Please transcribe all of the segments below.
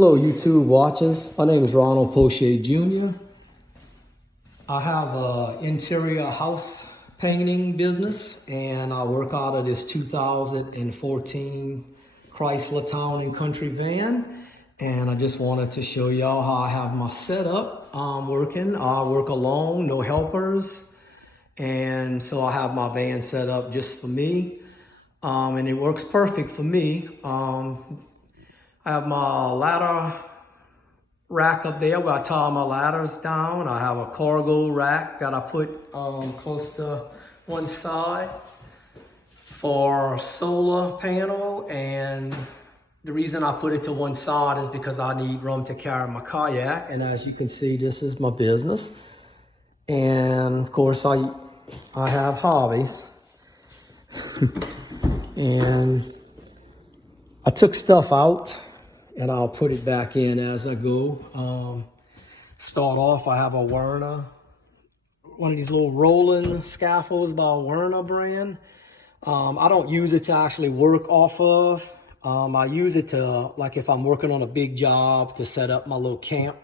Hello YouTube watchers, my name is Ronald Poche Jr. I have an interior house painting business and I work out of this 2014 Chrysler Town & Country van, and I just wanted to show y'all how I have my setup. I work alone, no helpers, and so I have my van set up just for me, and it works perfect for me. I have my ladder rack up there where I tie my ladders down. I have a cargo rack that I put close to one side for solar panel, and the reason I put it to one side is because I need room to carry my kayak, and as you can see, this is my business. And of course I have hobbies. And I took stuff out and I'll put it back in as I go. Start off, I have a Werner, one of these little rolling scaffolds by Werner brand. I don't use it to actually work off of. I use it to, like if I'm working on a big job, to set up my little camp.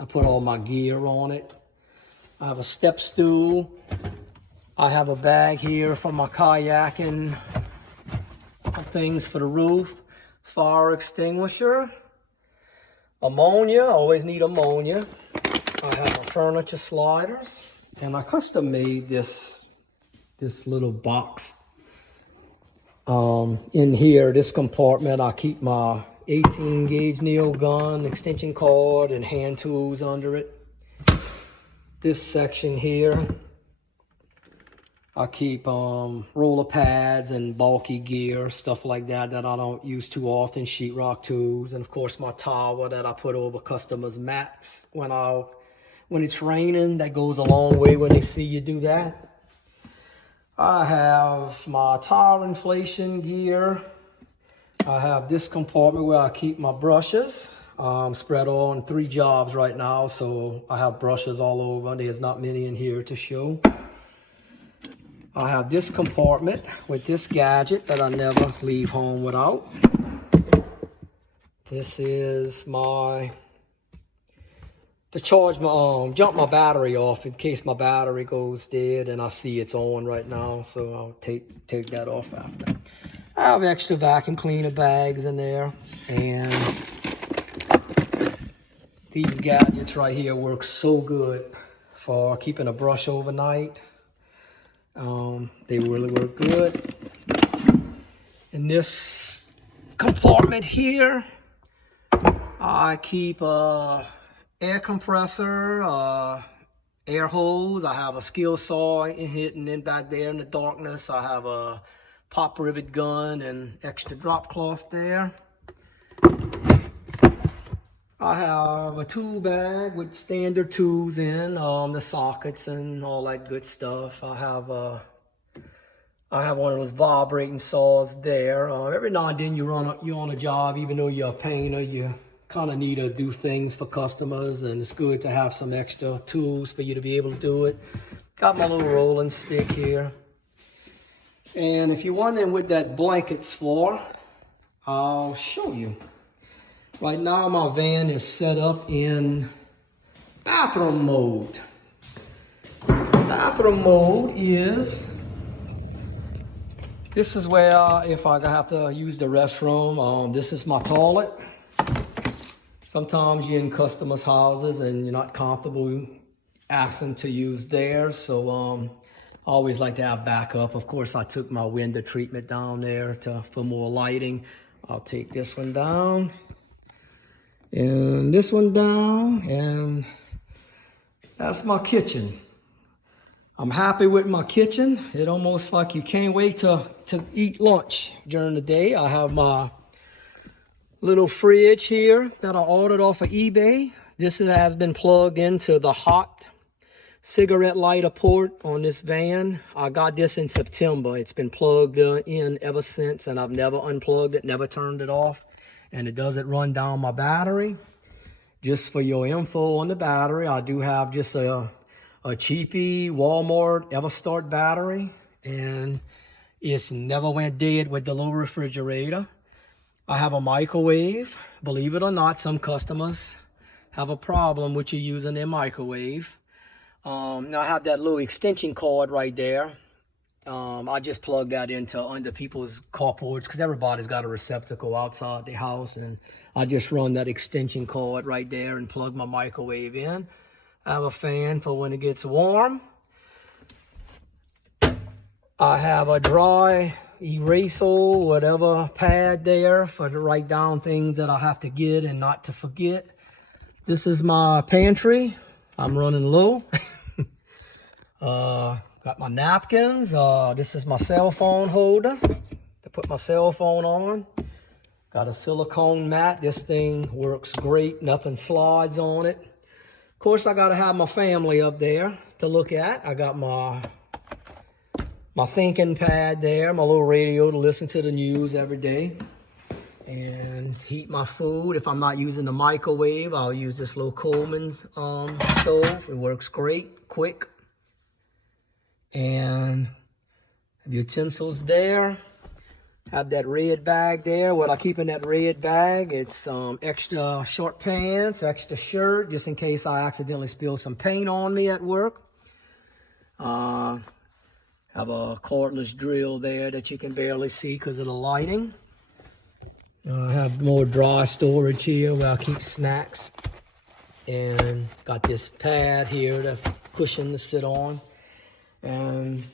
I put all my gear on it. I have a step stool. I have a bag here for my kayaking things for the roof. Fire extinguisher, ammonia, always need ammonia. I have furniture sliders, and I custom made this little box. In here, this compartment, I keep my 18 gauge nail gun, extension cord, and hand tools under it. This section here, I keep roller pads and bulky gear, stuff like that I don't use too often, sheetrock tools, and of course my towel that I put over customers' mats when it's raining. That goes a long way when they see you do that. I have my tire inflation gear. I have this compartment where I keep my brushes. Spread on 3 jobs right now, so I have brushes all over. There's not many in here to show. I have this compartment with this gadget that I never leave home without. This is to charge my, jump my battery off in case my battery goes dead, and I see it's on right now, so I'll take that off after. I have extra vacuum cleaner bags in there, and these gadgets right here work so good for keeping a brush overnight. They really work good. In this compartment here, I keep a air compressor, air hose. I have a skill saw hidden in back there in the darkness. I have a pop rivet gun and extra drop cloth there. I have a tool bag with standard tools in, the sockets and all that good stuff. I have one of those vibrating saws there. Every now and then you're on a job, even though you're a painter, you kind of need to do things for customers, and it's good to have some extra tools for you to be able to do it. Got my little rolling stick here. And if you're wondering what that blanket's for, I'll show you. Right now my van is set up in bathroom mode. Bathroom mode is, this is where if I have to use the restroom, this is my toilet. Sometimes you're in customers' houses and you're not comfortable asking to use theirs, so I always like to have backup. Of course, I took my window treatment down there for more lighting. I'll take this one down. And this one down, and that's my kitchen. I'm happy with my kitchen. It's almost like you can't wait to eat lunch during the day. I have my little fridge here that I ordered off of eBay. This has been plugged into the hot cigarette lighter port on this van. I got this in September. It's been plugged in ever since, and I've never unplugged it, never turned it off. And it doesn't run down my battery. Just for your info on the battery, I do have just a cheapy Walmart Everstart battery, and it's never went dead with the little refrigerator. I have a microwave believe it or not, some customers have a problem with you using their microwave. Now I have that little extension cord right there. I just plug that into under people's carports because everybody's got a receptacle outside their house, and I just run that extension cord right there and plug my microwave in. I have a fan for when it gets warm. I have a dry eraser, whatever pad there for to write down things that I have to get and not to forget. This is my pantry. I'm running low. Got my napkins. This is my cell phone holder to put my cell phone on. Got a silicone mat. This thing works great. Nothing slides on it. Of course, I gotta have my family up there to look at. I got my thinking pad there, my little radio to listen to the news every day. And heat my food. If I'm not using the microwave, I'll use this little Coleman's stove. It works great, quick. And have utensils there. Have that red bag there. What I keep in that red bag, it's extra short pants, extra shirt, just in case I accidentally spill some paint on me at work. Have a cordless drill there that you can barely see because of the lighting. I have more dry storage here where I keep snacks. And got this pad here, the cushion to sit on. And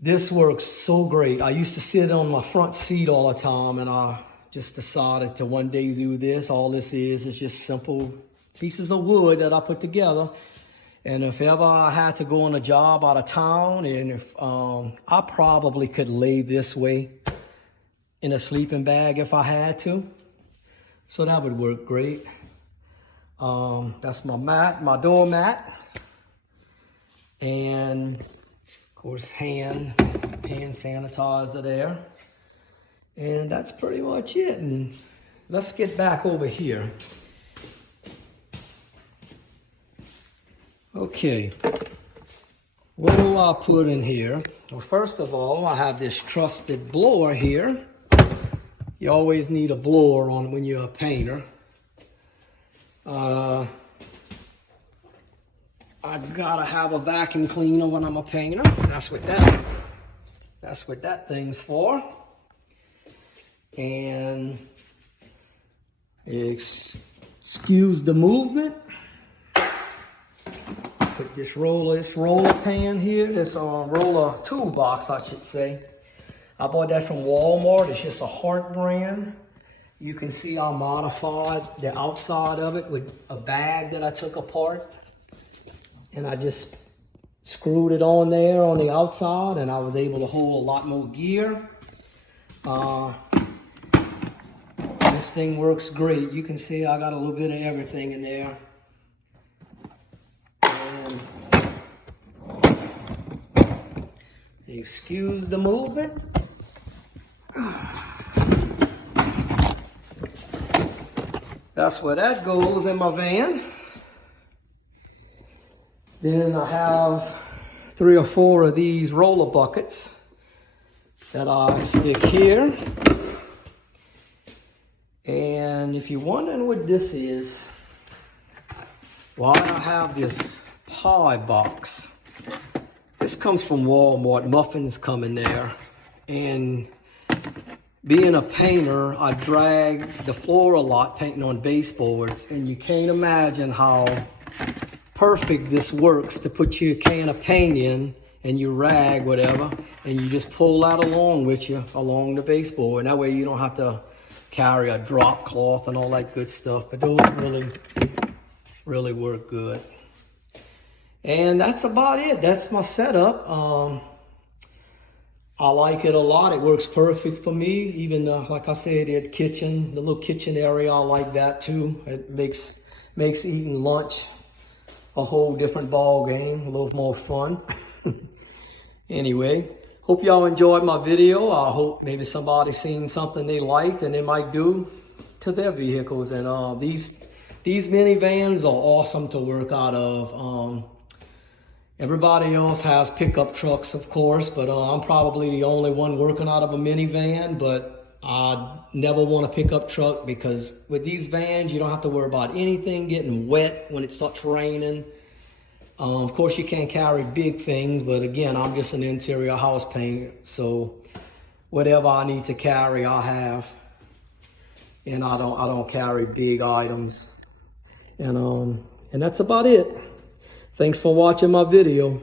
this works so great. I used to sit on my front seat all the time, and I just decided to one day do this. All this is just simple pieces of wood that I put together. And if ever I had to go on a job out of town, and if I probably could lay this way in a sleeping bag if I had to. So that would work great. That's my mat, my doormat. And of course hand sanitizer there. And that's pretty much it. And let's get back over here. Okay, what do I put in here? Well, first of all, I have this trusted blower here. You always need a blower on when you're a painter. I gotta have a vacuum cleaner when I'm a painter. That's what that thing's for. And excuse the movement. Put this roller pan here, this roller toolbox, I should say. I bought that from Walmart. It's just a Hart brand. You can see I modified the outside of it with a bag that I took apart. And I just screwed it on there on the outside, and I was able to hold a lot more gear. This thing works great. You can see I got a little bit of everything in there. Excuse the movement. That's where that goes in my van. Then I have 3 or 4 of these roller buckets that I stick here. And if you're wondering what this is, well, I have this pie box. This comes from Walmart. Muffins come in there. And being a painter, I drag the floor a lot painting on baseboards. And you can't imagine how perfect this works to put your can of paint in and your rag, whatever, and you just pull that along with you along the baseboard. And that way you don't have to carry a drop cloth and all that good stuff. But those really work good. And that's about it. That's my setup. I like it a lot. It works perfect for me. Even like I said, the kitchen, the little kitchen area, I like that too. It makes eating lunch a whole different ball game, a little more fun. Anyway, hope y'all enjoyed my video. I hope maybe somebody seen something they liked and they might do to their vehicles. And these minivans are awesome to work out of. Everybody else has pickup trucks, of course, but I'm probably the only one working out of a minivan. But I never want a pickup truck because with these vans, you don't have to worry about anything getting wet when it starts raining. Of course, you can't carry big things, but again, I'm just an interior house painter, so whatever I need to carry, I have, and I don't carry big items, and that's about it. Thanks for watching my video.